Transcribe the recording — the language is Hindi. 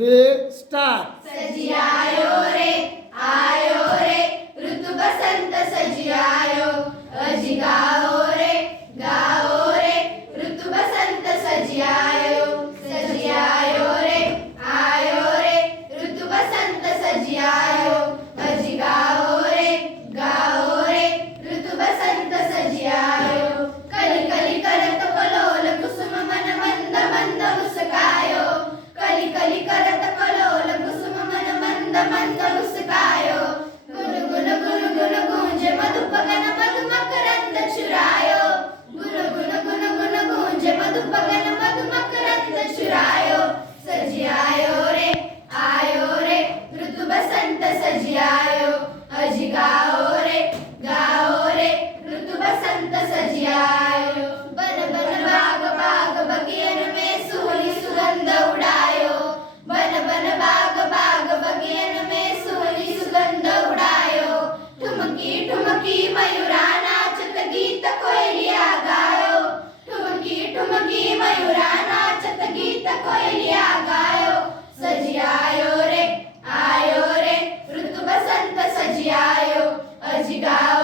थ्री स्टार्ट सजी आयो रे आयो रे ऋतु बसंत सजी आयो अजी manda manda você झुमकी मयूरा नाचत गीत कोयलिया गायो। सजी आयो रे आयो रे ऋतु बसंत सजी आयो अजी गाओ